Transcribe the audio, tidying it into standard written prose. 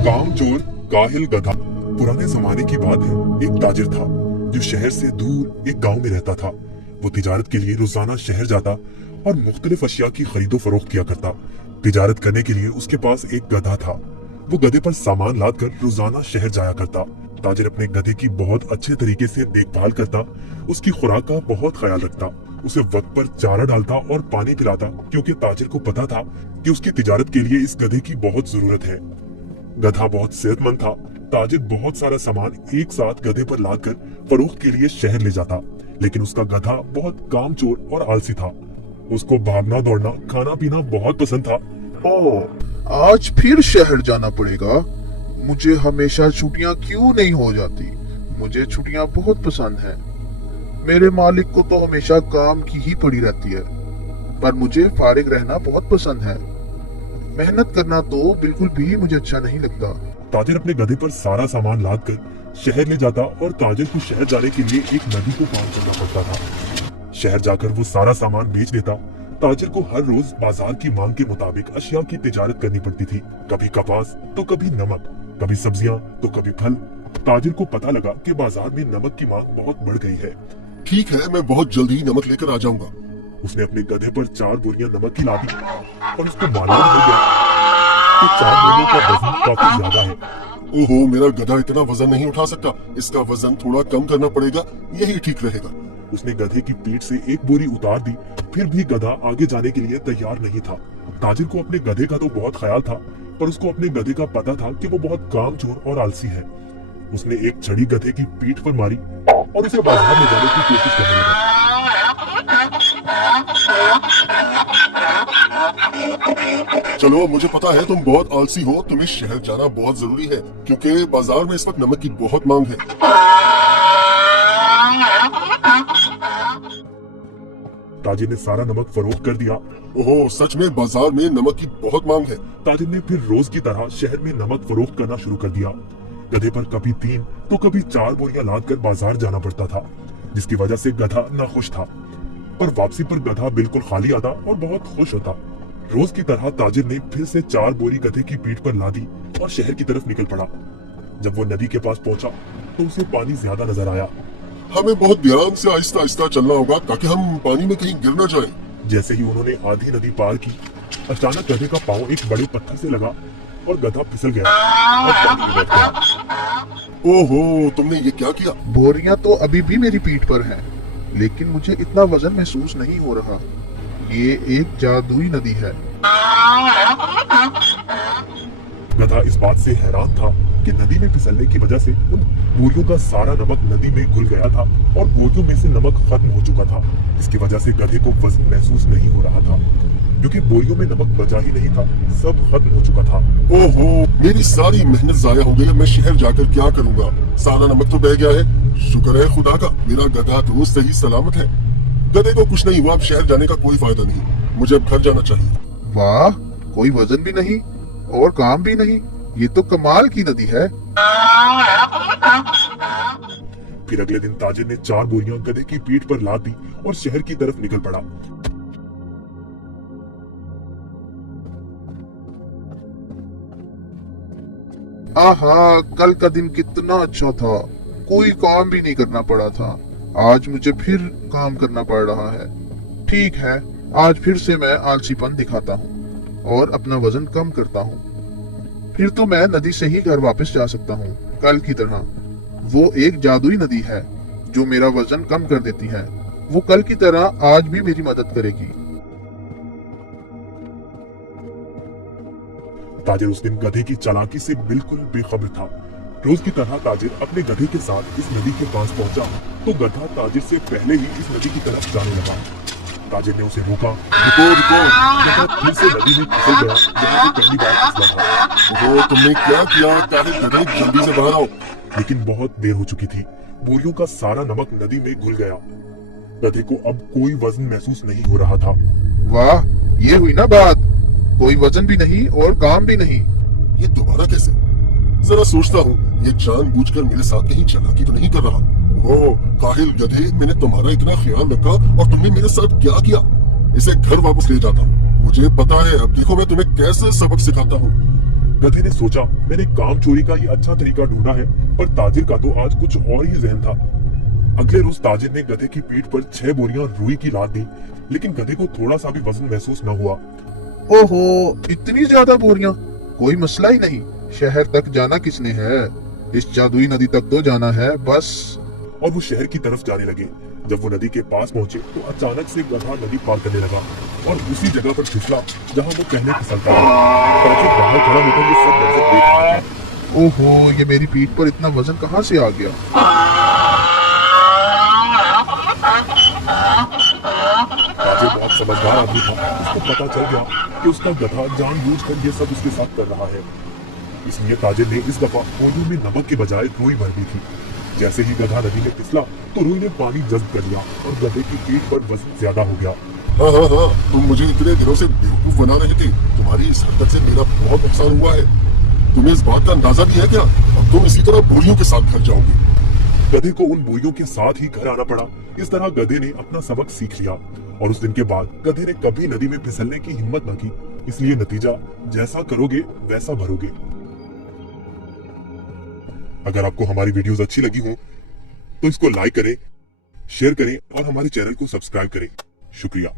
कामचोर काहिल गधा। पुराने जमाने की बात है, एक ताजिर था जो शहर से दूर एक गांव में रहता था। वो तिजारत के लिए रोजाना शहर जाता और मुख्तलिफ अशिया की खरीदो फरोख्त किया करता। तिजारत करने के लिए उसके पास एक गधा था। वो गधे पर सामान लाद कर रोजाना शहर जाया करता। ताजिर अपने गधे की बहुत अच्छे तरीके से देखभाल करता, उसकी खुराक का बहुत ख्याल रखता, उसे वक्त पर चारा डालता और पानी पिलाता, क्योंकि ताजिर को पता था कि उसकी तिजारत के लिए इस गधे की बहुत जरूरत है। गधा बहुत सेहतमंद था। ताजिर बहुत सारा सामान एक साथ गधे पर लादकर फरोख्त के लिए शहर ले जाता, लेकिन उसका गधा बहुत कामचोर और आलसी था। उसको भागना दौड़ना खाना पीना बहुत पसंद था। आज फिर शहर जाना पड़ेगा। मुझे हमेशा छुट्टियां क्यों नहीं हो जाती? मुझे छुट्टियां बहुत पसंद हैं। मेरे मालिक को तो हमेशा काम की ही पड़ी रहती है, पर मुझे फारिग रहना बहुत पसंद है। मेहनत करना तो बिल्कुल भी मुझे अच्छा नहीं लगता। ताजिर अपने गधे पर सारा सामान लाद कर शहर ले जाता और ताजिर को शहर जाने के लिए एक नदी को पार करना पड़ता था। शहर जाकर वो सारा सामान बेच देता। ताजिर को हर रोज बाजार की मांग के मुताबिक अशिया की तिजारत करनी पड़ती थी। कभी कपास तो कभी नमक, कभी सब्जियां तो कभी फल। ताजिर को पता लगा कि बाजार में नमक की मांग बहुत बढ़ गई है। ठीक है, मैं बहुत जल्दी ही नमक लेकर आ जाऊंगा। उसने अपने गधे पर 4 बोरियां नमक की लादी और उसको मालूम हो गया कि 4 बोरियों का वजन काफी ज्यादा है। ओहो, मेरा गधा इतना वजन नहीं उठा सकता। इसका वजन थोड़ा कम करना पड़ेगा, यही ठीक रहेगा। उसने गधे की पीठ से एक बोरी उतार दी, फिर भी गधा आगे जाने के लिए तैयार नहीं था। ताजिर को अपने गधे का तो बहुत ख्याल था, पर उसको अपने गधे का पता था कि वो बहुत कामचोर और आलसी है। उसने एक छड़ी गधे की पीठ पर मारी और उसे बाजार ले जाने की कोशिश करने लगा। चलो, मुझे पता है तुम बहुत आलसी हो। तुम्हें शहर जाना बहुत जरूरी है, क्योंकि बाजार में इस वक्त नमक की बहुत मांग है। ताजिर ने सारा नमक फरोख्त कर दिया। ओहो, सच में बाजार में नमक की बहुत मांग है। ताजिर ने फिर रोज की तरह शहर में नमक फरोख्त करना शुरू कर दिया। गधे पर कभी 3 तो कभी 4 बोरियां लाद कर बाजार जाना पड़ता था, जिसकी वजह से गधा नाखुश था। पर वापसी पर गधा बिल्कुल खाली आता और बहुत खुश होता। रोज की तरह ताजिर ने फिर से 4 बोरी गधे की पीठ पर लादी और शहर की तरफ निकल पड़ा। जब वो नदी के पास पहुंचा तो उसे पानी ज्यादा नजर आया। हमें बहुत ध्यान से आहिस्ता आहिस्ता चलना होगा ताकि हम पानी में कहीं गिर न जाएं। जैसे ही उन्होंने आधी नदी पार की, अचानक गधे का पांव एक बड़े पत्थर से लगा और गधा फिसल गया और पानी में बैठ गया। ओहो, तुमने ये क्या किया? बोरियां तो अभी भी मेरी पीठ पर हैं, लेकिन मुझे इतना वजन महसूस नहीं हो रहा। ये एक जादुई नदी है। गधा इस बात से हैरान था कि नदी में फिसलने की वजह से उन बोरियों का सारा नमक नदी में घुल गया था और बोरियों में से नमक खत्म हो चुका था। इसकी वजह से गधे को वजन महसूस नहीं हो रहा था, क्योंकि बोरियों में नमक बचा ही नहीं था, सब खत्म हो चुका था। ओहो, मेरी सारी मेहनत जाया हो गई। अब मैं शहर जाकर क्या करूंगा? सारा नमक तो बह गया है। शुक्र है खुदा का, मेरा गधा तो सही सलामत है। गधे को कुछ नहीं हुआ। अब शहर जाने का कोई फायदा नहीं। मुझे अब घर जाना चाहिए। वाह, कोई वजन भी नहीं और काम भी नहीं। ये तो कमाल की नदी है। फिर अगले दिन ताजिर ने 4 बोरियां गधे की पीठ पर लाद दी और शहर की तरफ निकल पड़ा। आहा, कल का दिन कितना अच्छा था। कोई काम भी नहीं करना पड़ा था। आज मुझे फिर काम करना पड़ रहा है। ठीक है, आज फिर से मैं आलसीपन दिखाता हूँ और अपना वजन कम करता हूँ। फिर तो मैं नदी से ही घर वापस जा सकता हूँ, कल की तरह। वो एक जादुई नदी है जो मेरा वजन कम कर देती है। वो कल की तरह आज भी मेरी मदद करेगी। ताजिर उस दिन गधे की चालाकी से बिल्कुल बेखबर था। रोज की तरह ताजिर अपने गधे के साथ इस नदी के पास पहुंचा तो गधा ताजिर से पहले ही इस नदी की तरफ जाने लगा। ताजिर ने उसे रोका। रुको रुको। गधा फिर से नदी में फिसल गया, जहाँ वो पहली बार फिसला था। ओहो, तुमने क्या किया? गधे, जल्दी से बाहर आओ। लेकिन बहुत देर हो चुकी थी। बोरियों का सारा नमक नदी में घुल गया। गधे को अब कोई वजन महसूस नहीं हो रहा था। वाह, ये हुई ना बात। कोई वजन भी नहीं और काम भी नहीं। ये दोबारा कैसे? जरा सोचता हूँ, ये जानबूझकर मेरे साथ कहीं चालाकी तो नहीं कर रहा। ओ काहिल गधे, मैंने तुम्हारा इतना ख्याल रखा और तुमने मेरे साथ क्या किया? इसे घर वापस ले जाता हूँ। मुझे पता है, अब देखो मैं तुम्हें कैसे सबक सिखाता हूँ। गधे ने सोचा, मैंने काम चोरी का ये अच्छा तरीका ढूंढा है, पर ताजिर का तो आज कुछ और ही जहन था। अगले रोज ताजिर ने गधे की पीठ पर 6 बोरियां रुई की लाद दी, लेकिन गधे को थोड़ा सा भी वजन महसूस न हुआ। ओहो, इतनी ज्यादा बोरियां? कोई मसला ही नहीं। शहर तक जाना किसने है? इस जादुई नदी तक तो जाना है बस। और वो शहर की तरफ जाने लगे। जब वो नदी के पास पहुंचे तो अचानक से गधा नदी पार करने लगा और उसी जगह पर फिसला जहां वो पहले फिसलता था। ताजिर बाहर खड़ा होकर ये सब मंजर देख रहा था। ओहो, ये मेरी पीठ पर इतना वजन कहाँ से आ गया? ताजिर बहुत समझदार आदमी था। उसको पता चल गया कि उसका गधा जानबूझकर ये सब उसके साथ कर रहा है। इसलिए ताजिर ने इस दफा बोरियों में नमक के बजाय रुई भर दी थी। जैसे ही गधा नदी में फिसला तो रुई ने पानी जज्ब कर लिया और गधे की पीठ पर वजन ज्यादा हो गया। हाँ, तुम मुझे इतने दिनों से बेवकूफ बना रहे थे। तुम्हारी इस हरकत से मेरा बहुत नुकसान हुआ है। तुम्हें इस बात का अंदाजा भी है क्या? अब तुम इसी तरह बोरियों के साथ घर जाओगे। गधे को उन बोरियों के साथ ही घर आना पड़ा। इस तरह गधे ने अपना सबक सीख लिया और उस दिन के बाद गधे ने कभी नदी में फिसलने की हिम्मत न की। इसलिए नतीजा, जैसा करोगे वैसा भरोगे। अगर आपको हमारी वीडियोस अच्छी लगी हो तो इसको लाइक करें, शेयर करें और हमारे चैनल को सब्सक्राइब करें। शुक्रिया।